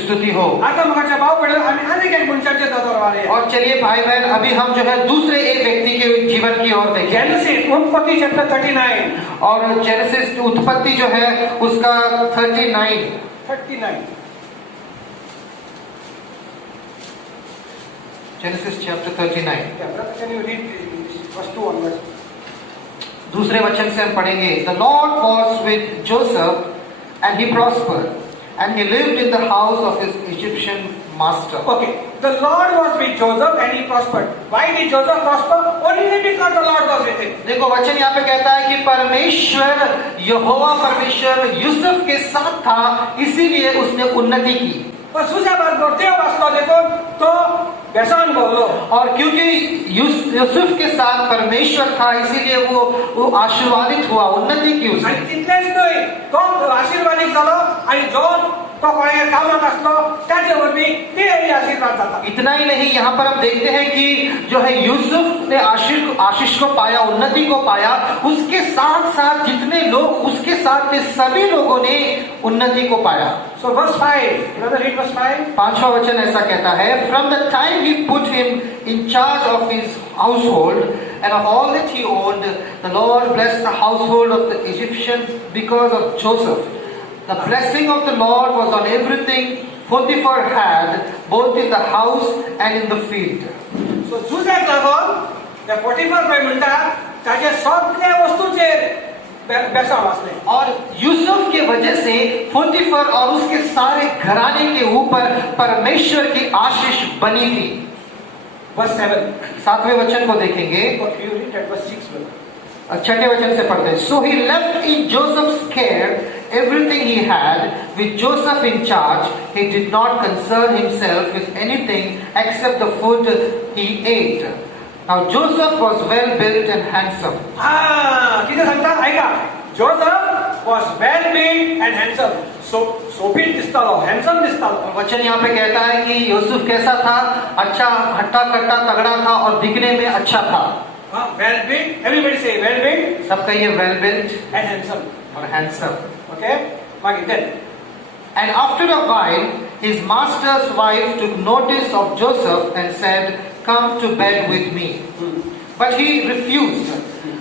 स्तुति हो। आता मगाच्या भाव पडलं आम्ही अनेक एक मुंचाचे दरबारे और चलिए भाई बहन, अभी हम जो है दूसरे एक व्यक्ति के जीवन की ओर देखें। जेनेसिस उत्पत्ति चैप्टर 39 और जेनेसिस उत्पत्ति जो है उसका 39 genesis chapter 39 can you read verse 2 onwards? दूसरे वचन से हम पढ़ेंगे। The Lord was with Joseph and he prospered and he lived in the house of his Egyptian master. Okay, the Lord was with Joseph and he prospered. Why did Joseph prosper? Only because the Lord was with him. देखो वचन यहाँ पे कहता है कि परमेश्वर यहोवा परमेश्वर यूसुफ के साथ था, इसीलिए उसने उन्नति की। पण सुजाबाद गोरते वाचलो देखो तो बेसान बोलो। और क्योंकि यूसुफ के साथ परमेश्वर था, इसीलिए वो आशीर्वादित हुआ, उन्नति की उसने। आणि तितलेच न्हय, तो आशीर्वादित झालो आणि जो तो कोणाच्या कामात असतो त्याच्या वरती तेही आशीर्वाद जाता। इतना ही नहीं, यहाँ पर हम देखते हैं कि जो है यूसुफ ने आशीष को पाया, उन्नति को पाया, उसके साथ साथ जितने लोग उसके साथ थे सभी लोगों ने उन्नति को पाया। So verse 5, brother read verse 5. 5वां वचन ऐसा कहता है, From the time he put him in charge of his household and of all that he owned, the Lord blessed the household of the Egyptians because of Joseph. The blessing of the Lord was on everything Potiphar had, both in the house and in the field. So जुझ्याक लागून त्या पोटिफर पळय म्हणटा ताचे सगळे वस्तूचेर बेसाळ आसले। और यूसुफ के वजह से पोतीफर और उसके सारे घराने के ऊपर परमेश्वर की आशीष बनी थी। Verse 7. 7वें वचन को देखेंगे। What you read at verse 6. 6ठे वचन से पढ़ते हैं। So he left in Joseph's care everything he had, with Joseph in charge. He did not concern himself with anything except the food he ate. Now Joseph was well built and handsome. किती सांगता ऐका, Joseph was well built and handsome. So शोभित दिसतालो, handsome दिसतालो। वचन यहाँ पे कहता है कि यूसुफ कैसा था? अच्छा, हट्टा कट्टा तगड़ा था और दिखने में अच्छा था। well built, everybody say well built, सब कहिए well built and handsome और handsome. okay मागे then And after a while his master's wife took notice of Joseph and said, Come to bed with me. But he refused.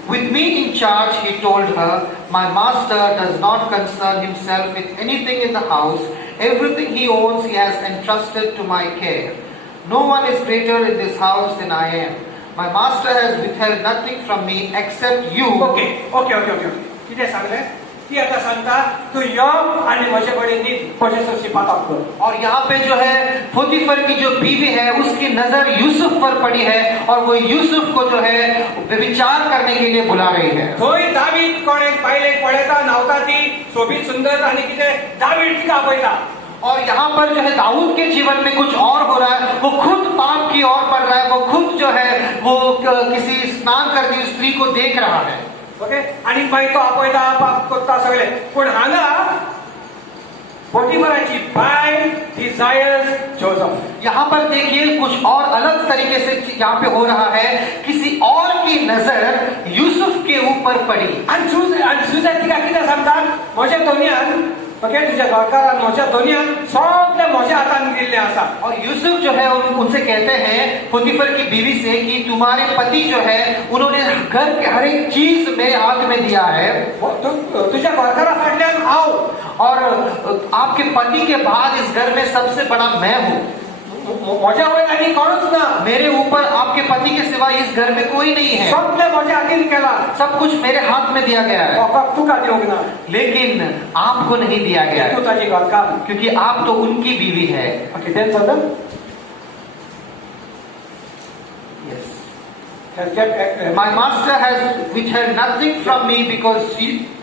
With me in charge, he told her, My master does not concern himself with anything in the house. Everything he owns he has entrusted to my care. No one is greater in this house than I am. My master has withheld nothing from me except you. Okay. किती सांगले? ती आता सांगता तू यो आणि माझ्या बडींनी पोजेसरची बात कर। और यहाँ पे जो है पोतीफर की जो बीवी है उसकी नजर यूसुफ पर पड़ी है और वो यूसुफ को जो है विचार करने के लिए बुला रही है। थोय दावीद कोणे पहिले पळेता नावता ती शोभित सुंदर आणि किती दावीद तिका आपयता। और यहाँ पर जो है दाऊद के जीवन में कुछ और हो रहा है, वो खुद पाप की ओर बढ़ रहा है, वो खुद जो है वो किसी स्नान करती हुई स्त्री को देख रहा है। ओके आणि बायको आपयता पाप करता सगळे, पण हांगा पोटिफराची बाय डिझायर्स जोसेफ। यहाँ पर देखिए कुछ और अलग तरीके से यहाँ पे हो रहा है, किसी और की नजर यूसुफ के ऊपर पड़ी। आणि सुजा तिका किती सांगतात, माझ्या दोन्यान ओके तुझ्या घरकारान माझ्या दोन्यान सगळे माझ्या हातान दिल्ले आसा। और यूसुफ जो है उनसे कहते हैं पोतीफर की बीवी से कि तुम्हारे पति जो है उन्होंने घर के हर एक चीज मेरे हाथ में दिया है। तुझ्या घरकारा फाटल्यान हांव, और आपके पति के बाद इस घर में सबसे बड़ा मैं हूँ। माझ्या वयर आनी कोणूच ना, मेरे ऊपर आपके पति के सिवा इस घर में कोई नहीं है। सगळे माझ्या हातीन केला, सब कुछ मेरे हाथ में दिया गया है, फकत तुका दिवंक ना, लेकिन आपको नहीं दिया गया तू है ताजी घरकार, क्योंकि आप तो उनकी बीवी है। Okay then sir has kept My master has withheld nothing from me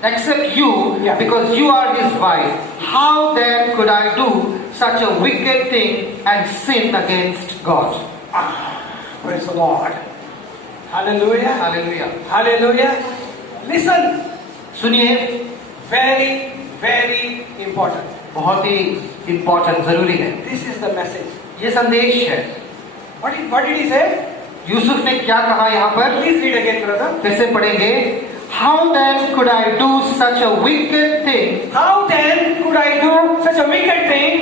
except you, because you are his wife. How then could I do such a wicked thing and sin against God? Praise the Lord. Hallelujah. Hallelujah. Hallelujah. Listen. सुनिए, very very important. बहुत ही important, जरूरी है। This is the message. ये संदेश है। What did he say? Yusuf ने क्या कहा यहाँ पर? Please read again, brother. फिर से पढ़ेंगे। How then could I do such a wicked thing How then could I do such a wicked thing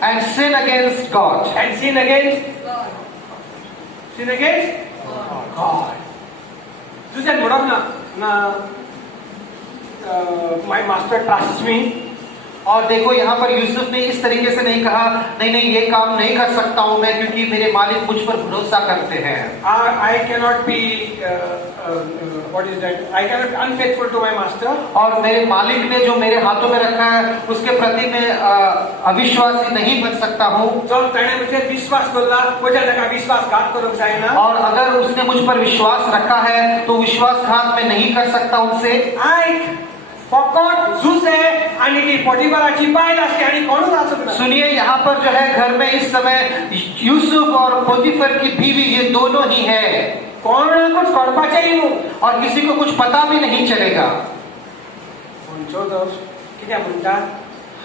and sin against God? and sin against God? Susan my master trusts me. और देखो यहाँ पर यूसुफ ने इस तरीके से नहीं कहा, नहीं नहीं ये काम नहीं कर सकता हूँ मैं क्योंकि मेरे मालिक मुझ पर भरोसा करते हैं। I cannot be what is that? I cannot be unfaithful to my master. और मेरे मालिक ने जो मेरे हाथों में रखा है उसके प्रति मैं अविश्वासी नहीं बन सकता हूँ। जो त्याने मुझे विश्वास करला, मुझे लगा विश्वासघात करूँ चाहिए। और अगर उसने मुझ पर विश्वास रखा है तो विश्वासघात मैं नहीं कर सकता उनसे। सुनिए यहाँ पर जो है घर में इस समय यूसुफ और पोतीफर की बीवी ये दोनों ही है। कौन कुछ करपा चाहिए और किसी को कुछ पता भी नहीं चलेगा।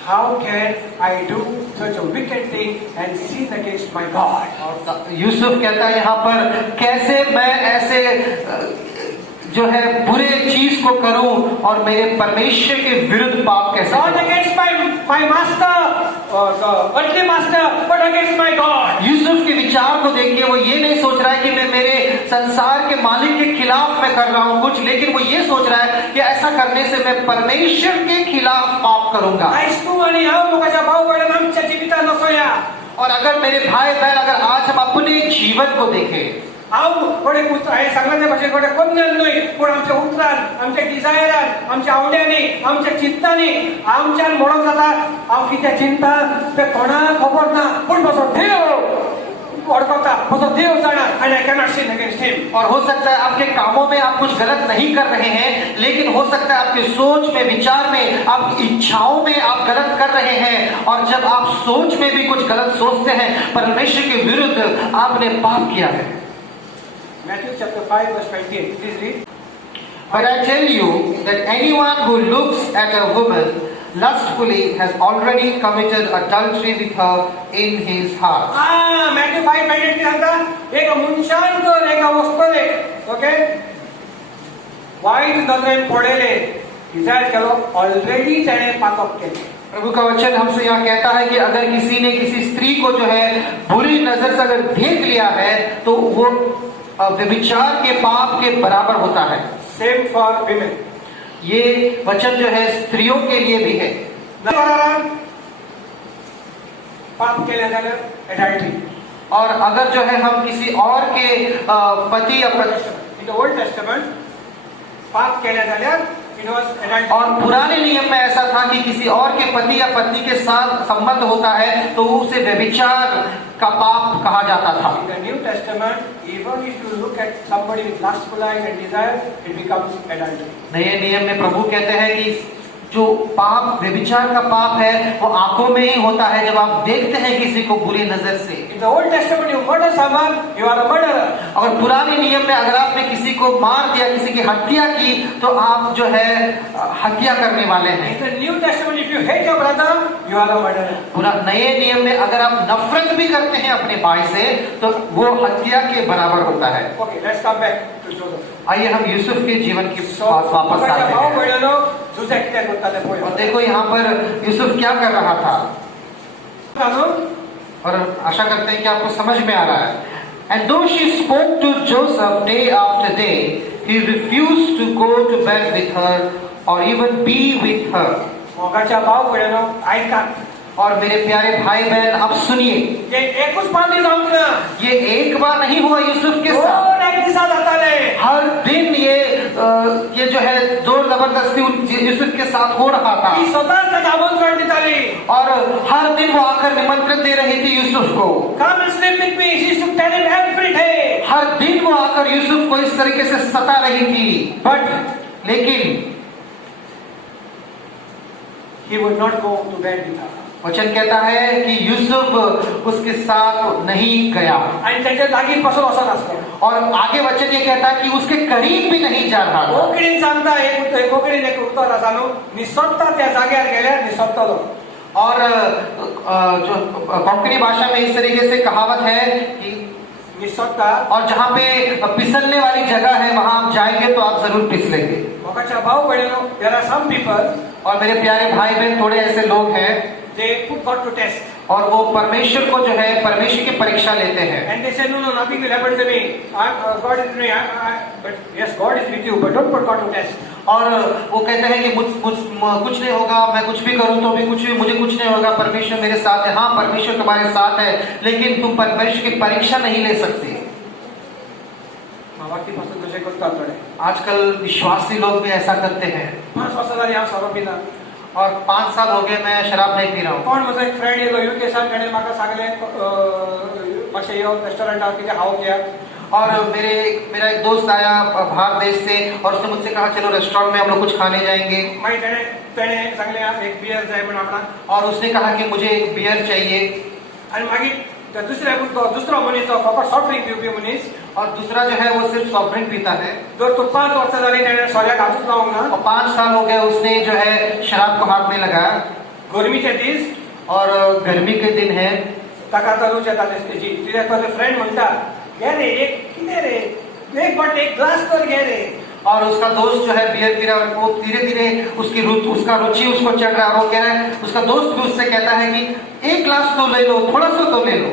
How can I do such a wicked thing and sin against my God? Yusuf कहता है यहाँ पर कैसे मैं ऐसे जो है बुरे चीज को करूं और मेरे परमेश्वर के विरुद्ध पाप कैसे Not against my master, earthly master, but against my God. Yusuf के विचार को देखिए, वो ये नहीं सोच रहा है कि मैं मेरे संसार के मालिक के खिलाफ मैं कर रहा हूं कुछ, लेकिन वो ये सोच रहा है कि ऐसा करने से मैं परमेश्वर के खिलाफ पाप करूंगा। और अगर मेरे भाई बहन अगर आज हम अपने जीवन को देखें, सांगण्याच्या भाषेत कोण नाही पण आमच्या उतरान आमच्या डिझायरान आमच्या आवड्यांनी आमच्या चिंतांनी आमच्या म्हणून जाता हांव कितें चिंता ते कोणाक खबर ना पूण बसो देव ओळखता बसो देव जाणा and I cannot sin against him. और हो सकता है आपके कामों में आप कुछ गलत नहीं कर रहे हैं, लेकिन हो सकता है आपकी सोच में, विचार में, आपकी इच्छाओं में आप गलत कर रहे हैं। और जब आप सोच में भी कुछ गलत सोचते हैं, परमेश्वर के विरुद्ध आपने पाप किया है। Matthew chapter 5 verse 28. Please read. But I tell you that anyone who looks at a woman lustfully has already committed adultery with her in his heart. Matthew 5:28 सांगता एक मनशान कर एक वस्तुरे ओके वाईट नजरेन पडलेले विचार केलो ऑलरेडी त्याने पाप केले। प्रभु का वचन हमसे यहाँ कहता है कि अगर किसी ने किसी स्त्री को जो है बुरी नजर से अगर देख लिया है तो वो व्यभिचार के पाप के बराबर होता है। Same for women. ये वचन जो है स्त्रियों के लिए भी है। पाप के लिए एडल्ट्री। और अगर जो है हम किसी और के पति या इन द ओल्ड टेस्टामेंट पाप के लिए और पुराने नियम में ऐसा था कि किसी और के पति या पत्नी के साथ संबंध होता है तो उसे व्यभिचार का पाप कहा जाता था। In the New Testament, even if you look at somebody with lustful eyes and desire, it becomes adultery. नए नियम में प्रभु कहते हैं कि जो पाप व्यभिचार का पाप है वो आंखों में ही होता है जब आप देखते हैं किसी को बुरी नजर से। In the Old Testament, you murder someone, you are a murderer. और पुराने नियम में अगर आपने किसी को मार दिया, किसी की हत्या की, तो आप जो है हत्या करने वाले हैं। In the New Testament, if you hate your brother, you are a murderer. नए नियम में अगर आप नफरत भी करते हैं अपने भाई से तो वो हत्या के बराबर होता है। Okay, let's come back to Joseph. आइए हम यूसुफ के जीवन की वापस आते हैं। और देखो यहाँ पर यूसुफ क्या कर रहा था, और आशा करते हैं कि आपको समझ में आ रहा है। And though she spoke to Joseph day after day, he refused to go to bed with her or even be with her. और मेरे प्यारे भाई बहन आप सुनिए, ये एक बार नहीं हुआ यूसुफ के साथ, हर दिन ये जो है जोर जबरदस्ती यूसुफ के साथ हो रहा था। और हर दिन वो आकर निमंत्रण दे रही थी यूसुफ को। हर दिन वो आकर यूसुफ को इस तरीके से सता रही थी, बट लेकिन he would not go to bed with her. वचन कहता है कि यूसुफ उसके साथ नहीं गया। और आगे वचन ये कहता है कि उसके करीब भी नहीं जा रहा था। और जो कोंकणी भाषा में इस तरीके से कहावत है कि और जहाँ पे फिसलने वाली जगह है वहां आप जाएंगे तो आप जरूर फिसलेंगे। मोगाच्या भाव बहिणीनो, there are some people, और मेरे प्यारे भाई बहन, थोड़े ऐसे लोग हैं they put God to test. और वो परमेश्वर को जो है परमेश्वर की परीक्षा लेते हैं And they say, no, nothing will happen to me. God is with me. But yes, God is with you, but don't put God to test. और वो कहते हैं कि कुछ नहीं होगा, मैं कुछ भी करूं तो भी मुझे कुछ नहीं होगा, परमेश्वर मेरे साथ है। हाँ, परमेश्वर तुम्हारे साथ है, लेकिन तुम परमेश्वर की परीक्षा नहीं ले सकते। आजकल विश्वासी लोग भी ऐसा करते हैं। 5 वर्ष झाली हांव शराब पिना। और 5 साल हो गए मैं शराब नहीं पी रहा हूँ। कोण म्हजो एक फ्रेंड येलो यूकेसान, ताणें म्हाका सांगलें मातशें यो रेस्टोरंटार कितें खावंक या। और मेरा एक दोस्त आया बाहर देश से और उसने मुझसे कहा चलो रेस्टोरेंट में हम लोग कुछ खाने जाएंगे। मागीर ताणें सांगलें एक बियर जाय म्हण आपणाक। और उसने कहा कि मुझे एक बियर चाहिए। आनी मागीर दुसरो मनीस फकत सॉफ्ट ड्रिंक पिवपी मनीस, और दूसरा जो है वो सिर्फ सॉफ्ट ड्रिंक पीता है। जर तूं 5 वर्सां जालीं ताणें सोऱ्याक हातूच लावंक ना। और 5 साल हो गए उसने जो है शराब को हाथ नहीं लगाया। गर्मीचे दीस और गर्मी के दिन है, ताका चलूच येता तेजी। कित्याक तो फ्रेंड म्हणटा, घे रे एक कितें रे, एक ग्लास कर घे रे। और उसका दोस्त जो है बियर पी रहा है, वो धीरे धीरे उसका रुचि उसको चढ़ रहा है। वो कह रहा है, उसका दोस्त भी उससे कहता है कि एक ग्लास तो ले लो, थोड़ा सा तो ले लो।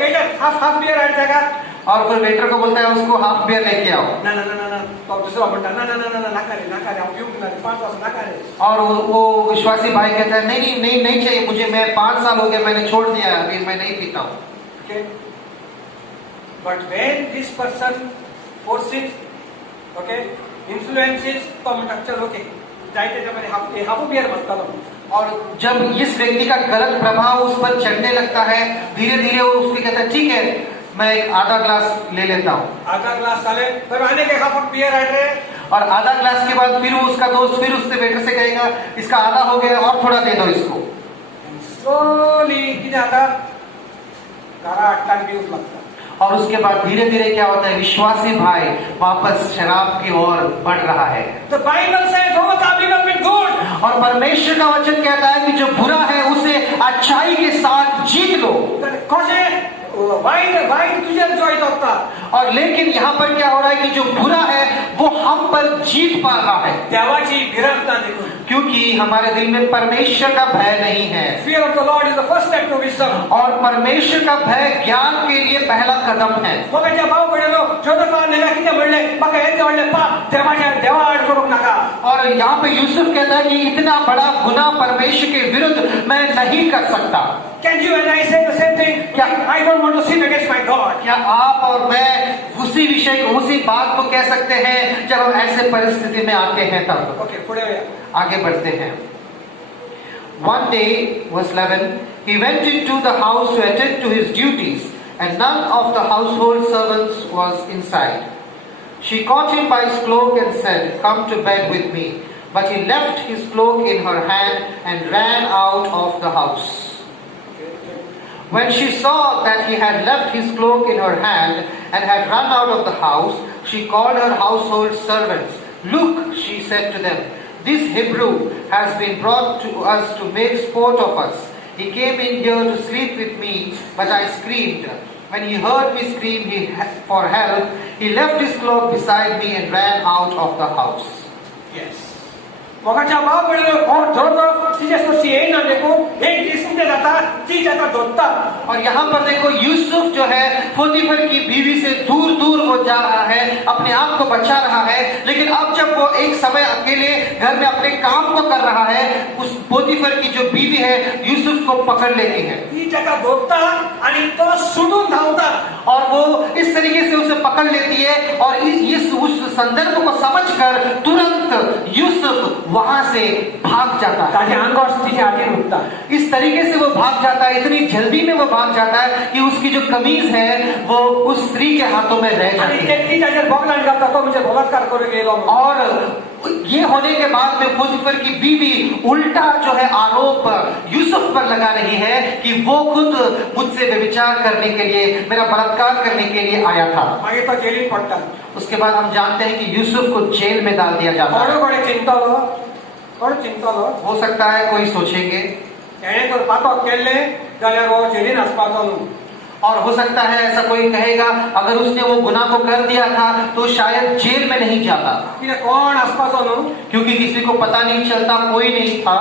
वेटर हाफ बियर हाड जागा। और फिर वेटर को बोलता है उसको हाफ बियर लेके आओ। ना तो दूसरा म्हणटा ना नाका रे हांव पिवंक ना, 5 वर्स नाका रे। और वो विश्वासी भाई कहता है नहीं चाहिए मुझे, मैं 5 साल हो गए मैंने छोड़ दिया, अभी मैं नहीं पीता हूँ। Okay? But when this person forces, okay, influences, तो म्हणटा चल ओके जायते त्यामध्ये हाफ बियर म्हणटालो। और जब इस व्यक्ति का गलत प्रभाव उस पर चढ़ने लगता है, धीरे धीरे वो उसको कहता है ठीक है मैं एक आधा ग्लास ले लेता हूँ। आधा ग्लास डाले तो आने के हाफ बियर ऐड रहे। और आधा ग्लास के बाद फिर उसका दोस्त फिर उससे वेटर से कहेगा इसका आधा हो गया और थोड़ा दे दो इसको। स्लोली किती आता कारा अट्टान पिऊक लागता। और उसके बाद धीरे धीरे क्या होता है, विश्वासी भाई वापस शराब की ओर बढ़ रहा है। The Bible says, overcome with good. और परमेश्वर का वचन कहता है कि जो बुरा है उसे अच्छाई के साथ जीत लो। कसे वाईट तुझ्यात जॉय होता। और लेकिन यहाँ पर क्या हो रहा है कि जो बुरा है वो हम पर जीत पा रहा है, देवाची भिरांता देखून, क्योंकि हमारे दिल में परमेश्वर का भय नहीं है। Fear of the Lord is the first step to wisdom. और परमेश्वर का भय ज्ञान के लिए पहला कदम है। मोगाच्या भाव बहिणीनो, जोसेफान नेला किती म्हणले, म्हाका हेच म्हणले पाप देवा आड करूंक नाका। और यहाँ पे यूसुफ कहता है कि इतना बड़ा गुनाह परमेश्वर के विरुद्ध मैं नहीं कर सकता। Can you and I say the same thing? क्या I don't want to sin against my God. क्या आप और मैं उसी विषय को उसी बात को कह सकते हैं जब हम ऐसे परिस्थिति में आते हैं तब? Okay, पुढे या। आगे बढ़ते हैं। One day, verse 11, he went into the house to attend to his duties, and none of the household servants was inside. She caught him by his cloak and said, "Come to bed with me." But he left his cloak in her hand and ran out of the house. When she saw that he had left his cloak in her hand and had run out of the house, she called her household servants. "Look," she said to them, "this Hebrew has been brought to us to make sport of us. He came in here to sleep with me, but I screamed. When he heard me scream for help, he left his cloak beside me and ran out of the house." Yes. मोगाच्या भाव बहिणीनो, जोर तिच्या स्पर्शी येईना देखून एक this किती जाता ती जाता धोता। और यहाँ पर देखो यूसुफ जो है पोतीफर की बीवी से दूर दूर वो जा रहा है, अपने आप को बचा रहा है। लेकिन अब जब वो एक समय अकेले घर में अपने काम को कर रहा है, उस पोतीफर की जो बीवी है यूसुफ को पकड़ लेती है। ती जाता धोता आणि तो सुडून धावता। और वो इस तरीके से उसे पकड़ लेती है और उस संदर्भ को समझकर तुरंत यूसुफ वहां से भाग जाता है। ताजे अंगावर तिच्या हातीन उठता। इस तरीके से वो भाग जाता है, इतनी जल्दी में वो भाग जाता है कि उसकी जो कमीज है वो उस स्त्री के हाथों में रह जाती है। ती ताजेर बोगलान घालता, तो म्हणजे बलात्कार करून गेलो। और ये होने के बाद में पोतीफर की बीवी उल्टा जो है आरोप यूसुफ पर लगा रही है कि वो खुद मुझसे व्यभिचार करने के लिए, मेरा बलात्कार करने के लिए आया था। मागे तो जेलीत पडटा। उसके बाद हम जानते हैं कि यूसुफ को जेल में डाल दिया जाता है। कोण चिंतलो? हो सकता है कोई सोचेंगे एणे जर पातक केल्ले जाल्यार हो जेलीन आसपाचो न्हू। और हो सकता है ऐसा कोई कहेगा, अगर उसने वो गुनाह को कर दिया था तो शायद जेल में नहीं जाता, कित्याक कोण आसपासो न्हू. क्योंकि किसी को पता नहीं चलता, कोई नहीं था.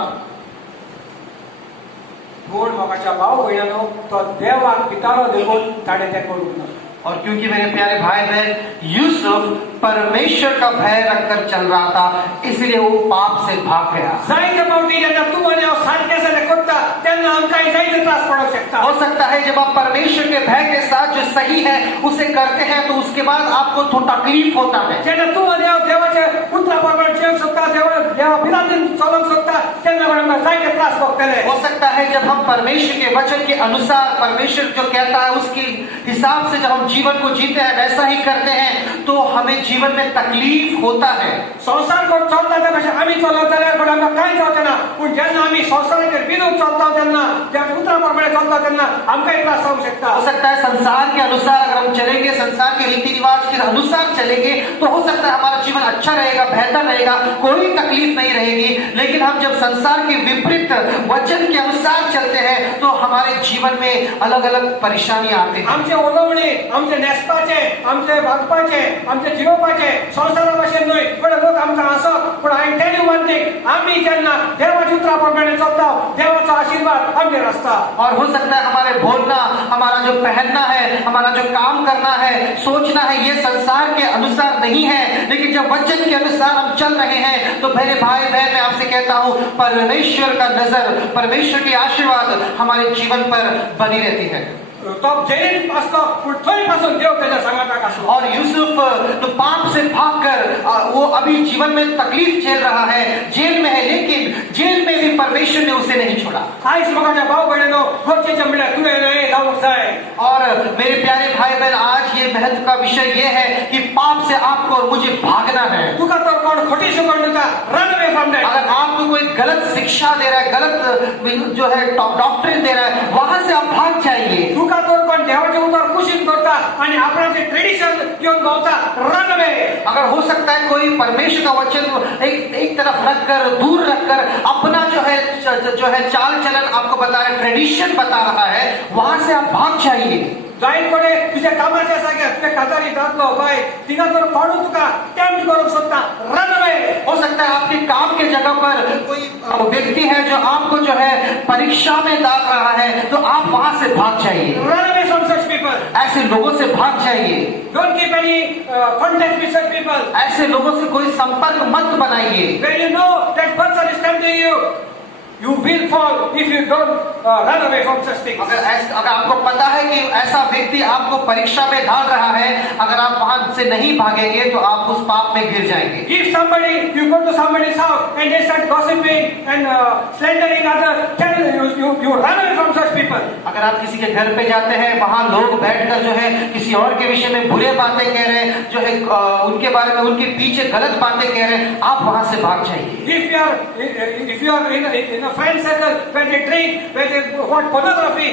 पूण म्हाका भाव भयणांनो, तो देवाक पितारो देखून ताणें तें करूंक ना. और क्योंकि मेरे प्यारे भाई बहन, यूसुफ परमेश्वर का भय रखकर चल रहा था, इसलिए वो पाप से भाग गया. जायते फावटी जेन्ना तूं आनी हांव सारकें जाल्यार करता तेन्ना आमकांय जायते त्रास पडोंक शकता. हो सकता है जब आप परमेश्वर के भय के साथ जो सही है उसे करते हैं तो उसके बाद आपको थोड़ा तकलीफ होता है. जेन्ना तूं आनी हांव देवाचे पुत्रा बरोबर जियोंक सोदता, देवा बिरांतीन चलोंक सोदता, तेन्ना पण आमकां जायते त्रास भोगतले. हो सकता है जब हम परमेश्वर के वचन के अनुसार, परमेश्वर जो कहता है उसके हिसाब से जब हम जीवन को जीते हैं, वैसा ही करते हैं, तो हमें जीवन में तकलीफ होता है. संसार कोण चलता त्या भाशेन आमी चलत जाल्यार पण आमकां कांय जावचें ना. पूण जेन्ना आमी संसाराचेर विरोध चलता तेन्ना, ज्या पुत्रा बरोबर चलता तेन्ना आमकांय त्रास जावंक शकता. हो सकता है संसार के अनुसार अगर हम चलेंगे, संसार के रीति रिवाज के अनुसार चलेंगे, तो हो सकता है हमारा जीवन अच्छा रहेगा, बेहतर रहेगा, कोई तकलीफ नहीं रहेगी. लेकिन हम जब संसार के विपरीत वचन के अनुसार चलते हैं तो हमारे जीवन में अलग अलग परेशानियां आती हैं. आमचे उलोवणी, आमचे न्हेसपाचे, आमचे वागपाचे, आमचे जिवपाचे संसारा भाशेन न्हय, पण लोक आमकां हांसप. पूण हांवें टेल यू वन थिंग, आमी जेन्ना देवाच्या उतरा प्रमाणे चलता, देवाचो आशीर्वाद आमचेर आसता. और हो सकता है हमारे बोलना, हमारा जो पहनना है, हमारा जो काम करना है, सोचना है, ये संसार के अनुसार नहीं है, लेकिन जब वचन के अनुसार हम चल रहे हैं तो मेरे भाई बहन मैं आपसे कहता हूँ, परमेश्वर का नजर, परमेश्वर की आशीर्वाद हमारे जीवन पर बनी रहती है. तो जेलीन आसलो, पूण थंय पासून देव तेज्या सांगाताक आसलो. और यूसुफ तो पाप से भागकर वो अभी जीवन में तकलीफ झेल रहा है, जेल में है, लेकिन जेल में भी परमेश्वर ने उसे नहीं छोड़ा. आयज म्हाका भाव भयणीनो, गरजेचें म्हणल्यार तुवें जावंक जाय. और मेरे प्यारे भाई बहन, आज ये महत्व का विषय ये है कि पाप से आपको और मुझे भागना है. तुका तर कोण खोटी शिकवण दिता, रन अवे फ्रॉम दैट. अगर आपको कोई गलत शिक्षा दे रहा है, गलत जो है डॉक्ट्रिन दे रहा है, वहां से आप भाग जाइए. तुका तर कोण देवाचे उतर कुशीत करता आनी आपणाचे ट्रेडिशन घेवन भोंवता, रन अवे. अगर हो सकता है कोई परमेश्वर का वचन एक तरफ रखकर, दूर रखकर अपना जो है चाल चलन आपको बता रहा है, ट्रेडिशन बता रहा है, वहां से आप भाग जाइए. जायत कोणे तुज्या कामाच्या जाग्यार तुजे काजारी दादलो बाय तिंगा तर कोण तुका टेम्प्ट करूंक सोदता, रन अवे. हो सकता है आपके काम के जगह पर कोई व्यक्ति है जो आपको जो है परीक्षा में डाल रहा है, तो आप वहां से भाग जाइए. Run away from such people. ऐसे लोगों से भाग जाइए. Don't keep any contact with such people. ऐसे लोगों से कोई संपर्क मत बनाइए. When you know that person is tempting you, you will fall if you don't run away from such things. अगर आपको पता है कि ऐसा व्यक्ति आपको परीक्षा में डाल रहा है, अगर आप वहां से नहीं भागेंगे तो आप उस पाप में गिर जाएंगे. If somebody, you go to somebody's house and they start gossiping and slandering others, tell you run away from such people. अगर आप किसी के घर पे जाते हैं, वहां लोग बैठकर जो है किसी और के विषय में बुरे बातें कह रहे हैं, जो है उनके बारे में, उनके पीछे गलत बातें कह रहे हैं, आप वहां से भाग जाइए. If you are in a friend circle where they drink, where they watch pornography,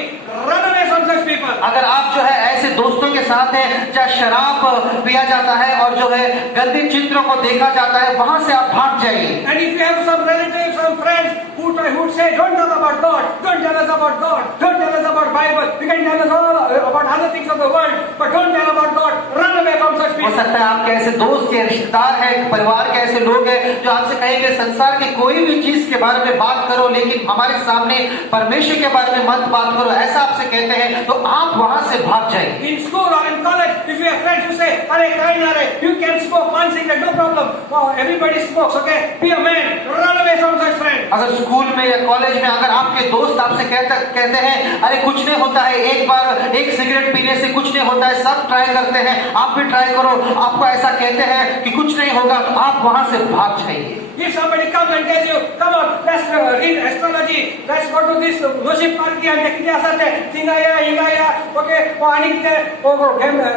run away from such people. अगर आप जो है ऐसे दोस्तों के साथ हैं जहाँ शराब पिया जाता है और जो है गंदे चित्रों को देखा जाता है, वहां से आप भाग जाइए. And if you have some relatives, some friends who say, don't talk about God, don't tell us about God, don't tell us about Bible, you can tell us all about other things of the world, but don't tell about God, run away from such people. हो सकता है आपके ऐसे दोस्त या रिश्तेदार हैं, परिवार के ऐसे लोग हैं जो आपसे कहेंगे संसार की कोई भी चीज के बारे में बात करो, लेकिन हमारे सामने परमेश्वर के बारे में मत बात करो, ऐसा आपसे कहते हैं, तो आप वहां से भाग जाइए. In school or in college, if you have friends who say, "Arey, kahin are, you can smoke one cigarette, no problem. Wow, everybody smokes, okay? Be a man, run away from such friends." अगर school में या college में अगर आपके दोस्त आपसे कहते हैं अरे कुछ नहीं होता है, एक बार एक सिगरेट पीने से कुछ नहीं होता है, सब ट्राई करते हैं, आप भी ट्राई करो, आपको ऐसा कहते हैं कि कुछ नहीं होगा, तो आप वहां से भाग जाइए. If somebody comes and tells you, "Come on, let's read astrology, let's go to this worship party and किती आसा ते थिंगाया हिंगाया, okay? or आणि किती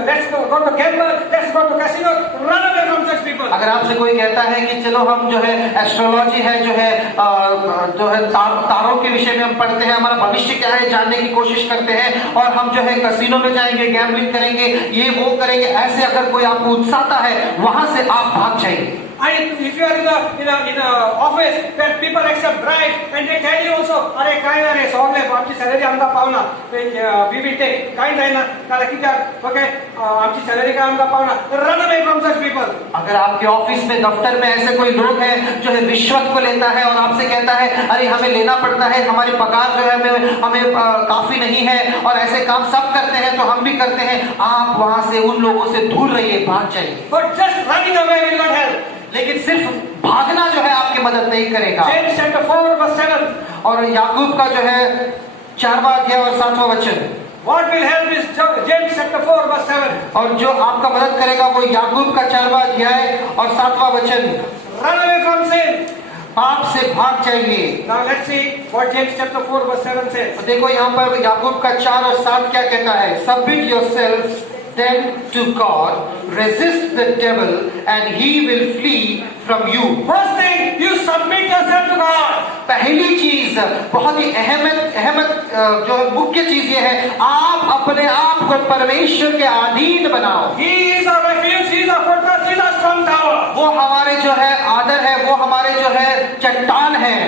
let's go to gamble, let's go to casino, run away from such people." अगर आपसे कोई कहता है कि चलो हम जो है एस्ट्रोलॉजी है, जो है तारों के विषय में हम पढ़ते हैं, हमारा भविष्य क्या है जानने की कोशिश करते हैं, और हम जो है कैसीनो में जाएंगे, गैम्बलिंग करेंगे, ये वो करेंगे, ऐसे अगर कोई आपको उकसाता है, वहां से आप भाग जाइए. And if you are in a office where people accept bribes and they tell you also, अरे काय ना रे सगळे आमची सॅलरी आमका पावना, we will take काय जायना नाला कित्याक ओके आमची सॅलरी काय आमका पावना, run away from such people. अगर आपके ऑफिस में दफ्तर में ऐसे कोई लोग हैं जो है रिश्वत को लेता है और आपसे कहता है अरे हमें लेना पड़ता है, हमारी पगार जो है हमें काफी नहीं है और ऐसे काम सब करते हैं तो हम भी करते हैं, आप वहां से उन लोगों से दूर रहिए, भाग जाइए. But just running away will not help. लेकिन सिर्फ भागना जो है आपकी मदद नहीं करेगा. James chapter 4 verse 7. और याकूब का जो है 4वां अध्याय और 7वां वचन. What will help is James chapter 4 verse 7. और जो आपका मदद करेगा वो याकूब का 4वां अध्याय और 7वां वचन. Run away from sin. पाप से भाग जाइए. Now let's see what James chapter 4 verse 7 says. तो देखो यहाँ पर याकूब का 4 और 7 क्या कहता है. Submit yourselves then to God, resist the devil and he will flee from you. First thing, you submit yourself to God. पहली चीज बहुत ही अहमत जो मुख्य चीज ये है, आप अपने आप को परमेश्वर के अधीन बनाओ. He is our refuge, He is our fortress, He is our strong tower. वो हमारे जो है आदर है, वो हमारे जो है चट्टान है.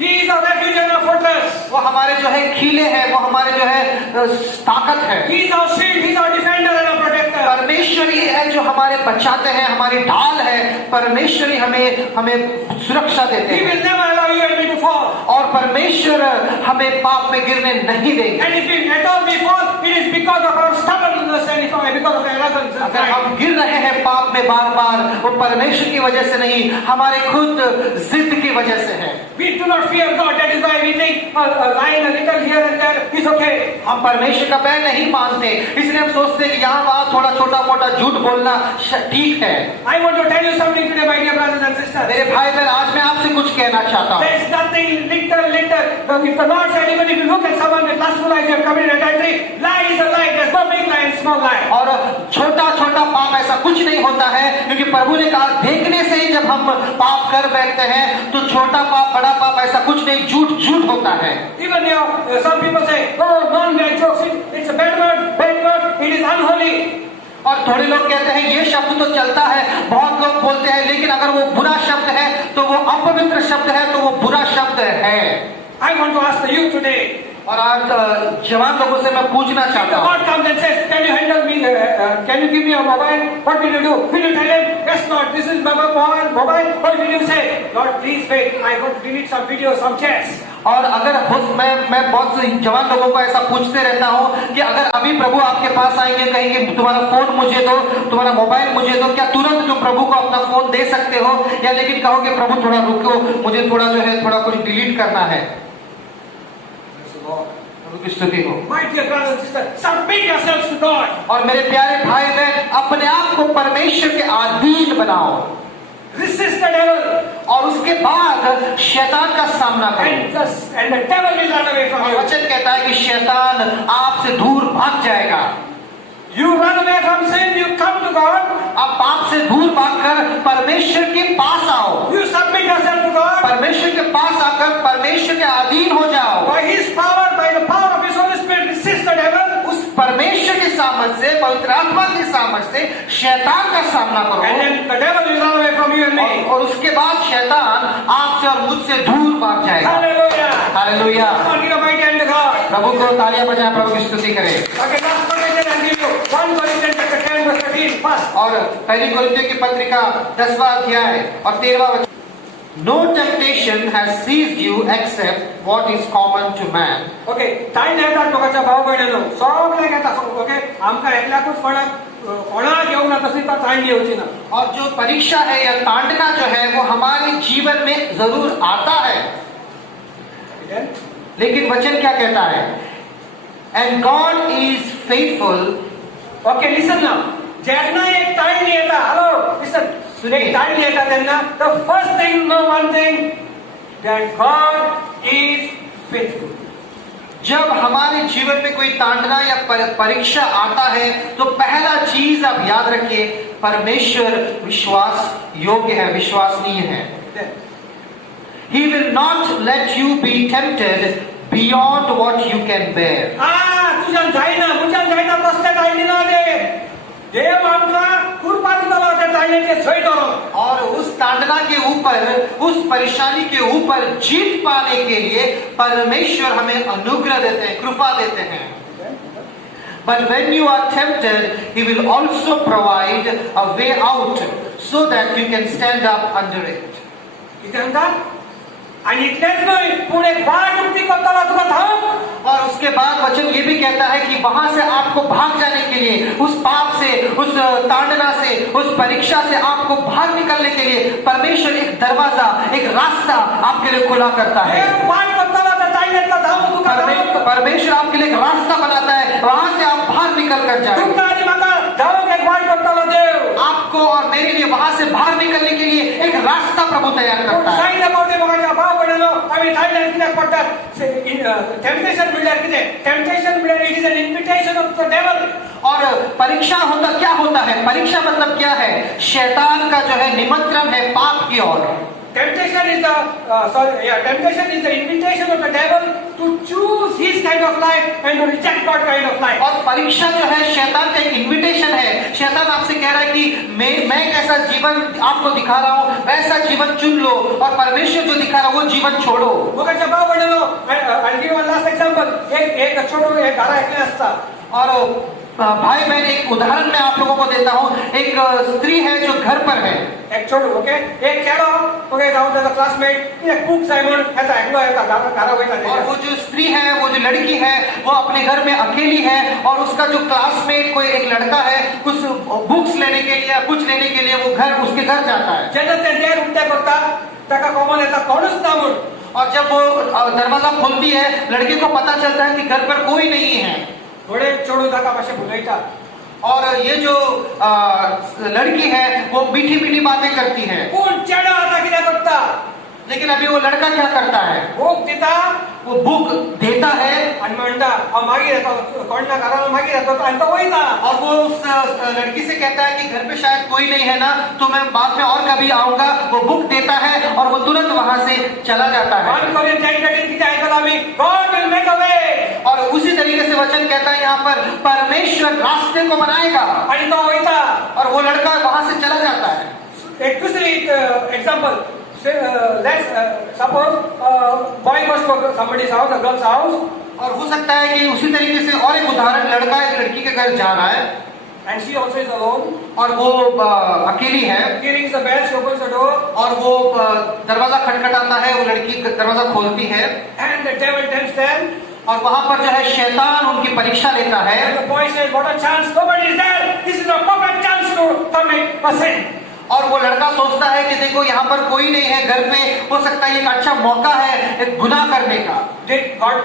He is our refuge and our fortress. वो हमारे जो है खीले हैं, वो हमारे जो है ताकत है. He is our shield, He is our defender and our protector. परमेश्वर ही है जो हमारे बचाते हैं, हमारी ढाल है. परमेश्वर ही हमें सुरक्षा देते He हैं. will never allow you and me to fall. और परमेश्वर हमें पाप में गिरने नहीं देंगे. And if we at all we fall, it is because of our stubbornness and because of our arrogance and अगर हम pride. गिर रहे हैं पाप में बार बार, वो परमेश्वर की वजह से नहीं, हमारे खुद जिद की वजह से है. We do not fear God. That is why we think lying a little here and there is okay. हम परमेश्वर का भय नहीं मानते, इसलिए हम सोचते हैं कि यहाँ वहाँ थोड़ा छोटा मोटा झूठ बोलना ठीक है. I want to tell you something today, my dear brothers and sisters. मेरे भाई बहन, आज मैं आपसे कुछ कहना चाहता हूँ. There is nothing little. If the Lord said, even if you look at someone with lustful eyes, you have committed adultery. Lie is a lie. There's no big lie and small lie. और छोटा छोटा पाप ऐसा कुछ नहीं होता है, क्योंकि प्रभु ने कहा देखने से ही जब हम पाप कर बैठते हैं तो छोटा पाप बड़ा पाप ऐसा कुछ नहीं, झूठ होता है. Even some people say, oh, non-bad jokes. It's a bad word. It is unholy. और थोड़े लोग कहते हैं ये शब्द तो चलता है, बहुत लोग बोलते हैं, लेकिन अगर वो बुरा शब्द है तो वो अपवित्र शब्द है, तो वो बुरा शब्द है. I want to ask the youth today. और आज जवान लोगों से मैं पूछना If चाहता the हूँ, Lord comes and says, can you handle me? Can you give me a mobile? What will you do? Will you tell him, yes, Lord, this is my mobile? Or will you say, Lord, please wait. I want to delete some videos, some chats. और अगर मैं बहुत से जवान लोगों को ऐसा पूछते रहता हूँ कि अगर अभी प्रभु आपके पास आएंगे, कहेंगे तुम्हारा फोन मुझे दो, तुम्हारा मोबाइल मुझे दो, क्या तुरंत तुम प्रभु को अपना फोन दे सकते हो, या लेकिन कहोगे प्रभु थोड़ा रुको, मुझे थोड़ा जो है थोड़ा कुछ डिलीट करना है. प्रभु की स्तुति हो. My dear brothers and sisters, submit yourselves to God. और मेरे प्यारे भाई बहन, अपने आप को परमेश्वर के अधीन बनाओ. Resist the devil. और उसके बाद शैतान का सामना करो. And the devil will run away from you. वचन कहता है कि शैतान आपसे दूर भाग जाएगा. You run away from sin, you come to God. आप पाप से दूर भागकर परमेश्वर के पास आओ. You submit yourself to God. परमेश्वर के पास आकर परमेश्वर के अधीन हो जाओ. By His power, by the power of His Holy Spirit, resist the devil. उस परमेश्वर के सामर्थ्य से, पवित्र आत्मा के सामर्थ्य से शैतान का सामना करो. And then the devil will run away from you and me. और उसके बाद शैतान आपसे और मुझसे दूर भाग जाएगा. Hallelujah. Hallelujah. Come on, give a mighty hand to God. प्रभु को तालियां बजाएं, प्रभु की स्तुति करें. Okay, last Corinthians and give you 1 Corinthians chapter 10 verse 13 first. और पहली कोरिन्थियों की पत्रिका 10वां अध्याय और 13वां वचन. No temptation has seized you except what is common to man. Okay, ताण येतात लोकांच्या भाव बहिणींनो, सगळ्यांक येता. ओके, आमकां एकल्याकूच कोणाक येवंक ना तशी ताण येवची ना. और जो परीक्षा है या तांडना जो है वो हमारे जीवन में जरूर आता है, लेकिन वचन क्या कहता है? And God is faithful. Okay, listen now. जेन्ना एक ताण येता, हॅलो, listen. एक ताण येता तेन्ना the first thing, know one thing, that God is faithful. जब हमारे जीवन में कोई तांडना या परीक्षा आता है तो पहला चीज आप याद रखिए, परमेश्वर विश्वास योग्य है, विश्वसनीय है. He will not let you be tempted beyond what you can bear. तुझ्यान जायना, मुझ्यान जायना तसले ताण दिना दे. देव आमकां कृपा दितलो त्या ताळणेचे सय धरून. और उस ताड़ना के ऊपर, उस परेशानी के ऊपर जीत पाने के लिए परमेश्वर हमें अनुग्रह देते हैं, कृपा देते हैं. But when you are tempted, He will also provide a way out so that you can stand up under it. कितें म्हणटात? आणि इतलेंच न्हय, पूण एक वाट उक्ती करतलो तुका थांब. और उसके बाद वचन ये भी कहता है कि वहां से आपको भाग जाने के लिए, उस पाप से, उस ताड़ना से, उस परीक्षा से आपको बाहर निकलने के लिए परमेश्वर एक दरवाजा, एक रास्ता आपके लिए खुला करता है. देव वाट करतलो त्या ताळणेतलो थांब तुका थांब. परमेश्वर आपके लिए एक रास्ता बनाता है, वहां से आप बाहर निकल कर जाए. तुमकां आनी म्हाका धांवूंक एक वाट करतलो देव. आपको और मेरे लिए वहां से बाहर निकलने के लिए एक रास्ता प्रभु तैयार करता है. सांगले पावटे म्हाका भाव पडलो आमी थायलँड कित्याक पडटात. टेम्पटेशन म्हणल्यार कितें? टेम्पटेशन म्हणल्यार it is an invitation of the devil. और परीक्षा होता क्या होता है? परीक्षा मतलब क्या है? शैतान का जो है निमंत्रण है पाप की ओर. Temptation is the invitation of the devil to choose his kind of life and to reject God's kind of life. और परीक्षा जो है शैतान का एक इन्विटेशन है. शैतान आपसे कह रहा है कि मैं कैसा जीवन आपको दिखा रहा हूँ, वैसा जीवन चुन लो, और परमेश्वर जो दिखा रहा है वो जीवन छोड़ो. मुखाच्या भाव पडलो. I'll give you one last example. एक छोटो एक घरा एकलें आसता. और भाई बहन एक उदाहरण मैं आप लोगों को देता हूँ. एक स्त्री है जो घर पर है. एक छोटो ओके एक चेडो ओके जाऊन त्याचा क्लासमेट एक बुक जाय म्हणून येता एकलो येता घरा वयता. और वो जो स्त्री है, वो जो लड़की है, वो अपने घर में अकेली है, और उसका जो क्लासमेट कोई एक लड़का है, कुछ बुक्स लेने के लिए, कुछ लेने के लिए वो घर उसके घर जाता है. जेन्ना ते देर उठते करता ताका कॉमन येता कोणूच ना म्हणून. और जब वो दरवाजा खोलती है, लड़के को पता चलता है कि घर पर कोई नहीं है. थोडे चेडू ताका मातशें बुलयता. और ये जो लड़की है वो मीठी मीठी बातें करती है. पूण चेडो आता कितें करता? लेकिन अभी वो लड़का क्या करता है? बुक दिता वो बुक देता है आणि म्हणटा हांव मागीर येता कोणा घरान मागीर येता आनी तो वयता. और वो उस लड़की से कहता है कि घर पे शायद कोई नहीं है ना, तो मैं बाद में और कभी आऊंगा. वो बुक देता है और वो तुरंत वहां से चला जाता है. 1 Corinthians 10:13 कितें आयकला आमी? गॉड विल मेक अ वे. और उसी तरीके से वचन कहता है यहाँ पर परमेश्वर रास्ते को बनाएगा. आणि तो वयता. और वो लड़का वहां से चला जाता है. एक दुसरी example. Let's suppose boy goes to somebody's house, a girl's house. और हो सकता है कि उसी तरीके से और एक उदाहरण, लड़का एक लड़की के घर जा रहा है And she also is alone. और वो अकेली है. He rings the bell, she opens the door. और वो दरवाजा खटखटाता है, वो लड़की दरवाजा खोलती है. And the devil tempts them. और वहां पर जो है शैतान उनकी परीक्षा लेता है. And the boy says, what a chance, nobody is there. This is a perfect chance to commit a sin. और वो लड़का सोचता है कि देखो यहाँ पर कोई नहीं है घर में, हो सकता है एक अच्छा मौका है एक गुनाह करने का. Did God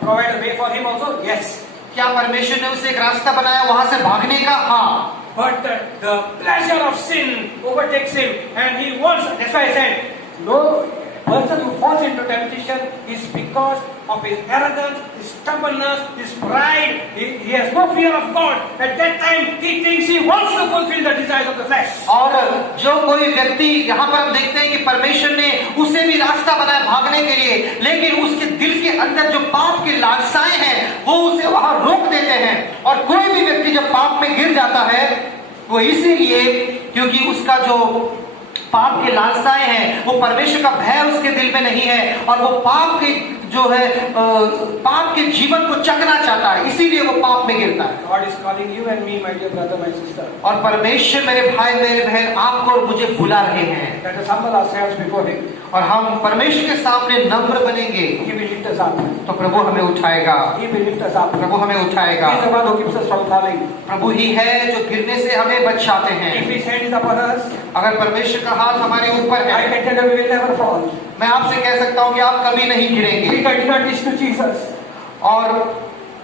provide a way for him also? Yes. क्या परमेश्वर ने उसे एक रास्ता बनाया वहां से भागने का? हाँ. But the pleasure of sin overtakes him and he wants, that's why I said, no person who falls into temptation is because of his arrogance, his stubbornness, his pride. He has no fear of God. At that time, he thinks he wants to fulfill the desires of the flesh. और जो कोई व्यक्ति यहाँ पर हम देखते हैं कि परमेश्वर ने उसे भी रास्ता बनाया भागने के लिए, लेकिन उसके दिल के अंदर जो पाप की लालसाएं हैं वो उसे वहां रोक देते हैं. और कोई भी व्यक्ति जब पाप में गिर जाता है वो इसीलिए क्योंकि उसका जो पाप के लालसाएं हैं, वो परमेश्वर का भय उसके दिल में नहीं है, और वो पाप के जो है पाप के जीवन को चखना चाहता है, इसीलिए वो पाप में गिरता है. God is calling you and me, my dear brother, my sister. और परमेश्वर मेरे भाई मेरे बहन आपको और मुझे बुला रहे हैं. Let us humble ourselves before him. और हम परमेश्वर के सामने नम्र बनेंगे He will lift us up. तो प्रभु हमें उठाएगा. He will lift us up. प्रभु हमें उठाएगा. He is the one who keeps us from falling. प्रभु ही है जो गिरने से हमें बचाते हैं. If his hand is upon us, अगर परमेश्वर का हाथ हमारे ऊपर I है, can tell you we will never fall. मैं आपसे कह सकता हूँ कि आप कभी नहीं गिरेंगे. Peter did not reach to Jesus. और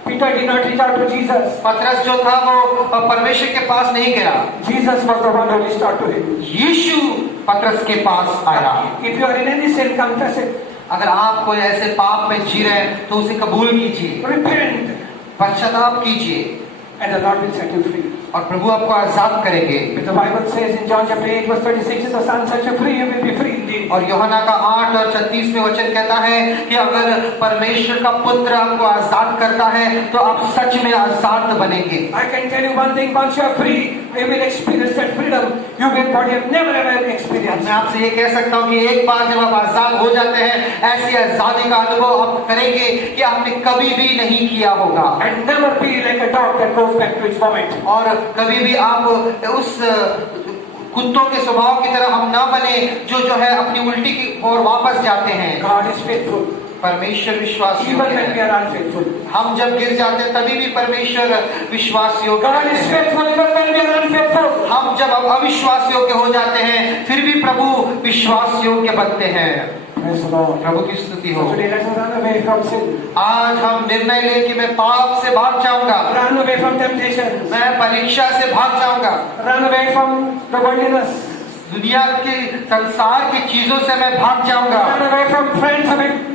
Peter did not reach out to Jesus. पतरस जो था वो परमेश्वर के पास नहीं गया. Jesus was the one who reached out to him. यीशु पतरस के पास आया. If you are in any sin, confess it. अगर आप कोई ऐसे पाप में जी रहे हैं तो उसे कबूल कीजिए, Repent, पश्चाताप कीजिए, and the Lord will set you free. और प्रभु आपको आजाद करेंगे। But the Bible says in John chapter 8 verse 36, if the Son sets you free, you will be free indeed. और यूहन्ना का 8 और 36 में वचन कहता है कि अगर परमेश्वर का पुत्र आपको आजाद करता है तो आप सच में आजाद बनेंगे। I can tell you one thing, once you are free, you will experience that freedom you will but have never ever experienced. मैं आपसे ये कह सकता हूँ कि एक बार जब आप आजाद हो जाते हैं, ऐसी आजादी का अनुभव आप करेंगे कि आपने कभी भी नहीं किया होगा। And never be like a dog that goes back to its vomit. और कभी भी आप उस कुत्तों के स्वभाव की तरह हम ना बने जो है अपनी उल्टी की ओर वापस जाते हैं। God is faithful. परमेश्वर विश्वास Even योग्य when we है। are unfaithful. हम जब गिर जाते हैं तभी भी परमेश्वर विश्वास योग्य God is है। faithful even when we are unfaithful. हम जब अविश्वास योग्य हो जाते हैं फिर भी प्रभु विश्वास योग्य बनते हैं। Praise the Lord. प्रभु की स्तुति हो। So today let us run away from sin. आज हम निर्णय ले कि मैं पाप से भाग जाऊंगा, Run away from temptations. मैं परीक्षा से भाग जाऊंगा, Run away from the worldliness. दुनिया के संसार की चीजों से मैं भाग जाऊंगा, Run away from friends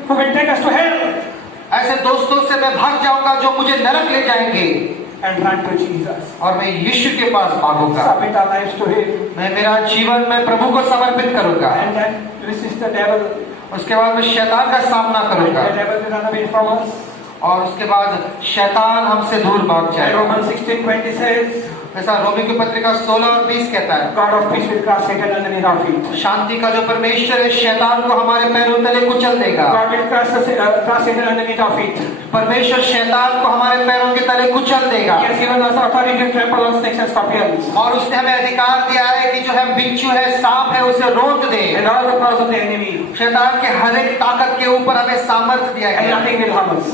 who will take us to hell. ऐसे दोस्तों से मैं भाग जाऊंगा जो मुझे नरक ले जाएंगे And run to Jesus. और मैं यीशु के पास भागूंगा। Submit our lives to Him. मैं मेरा जीवन मैं प्रभु को समर्पित करूंगा। And then resist the devil. उसके बाद मैं शैतान का सामना And करूंगा the devil will run away from us. और उसके बाद शैतान हमसे दूर भाग And जाएगा। Romans 16:20 says, ऐसा रोमी की पत्रिका 16 और 20 कहता है, God of peace will crush Satan underneath our feet. शांति का जो परमेश्वर है शैतान को हमारे पैरों तले कुचल देगा। God will crush Satan underneath our feet. परमेश्वर शैतान को हमारे पैरों के तले कुचल देगा। He has given us authority to trample on snakes and scorpions. और उसने हमें अधिकार दिया है कि जो है बिच्छू है, सांप है, उसे रोक दे। And all the powers of the enemy. शैतान के हर एक ताकत के ऊपर हमें सामर्थ्य दिया And गया है nothing will harm us.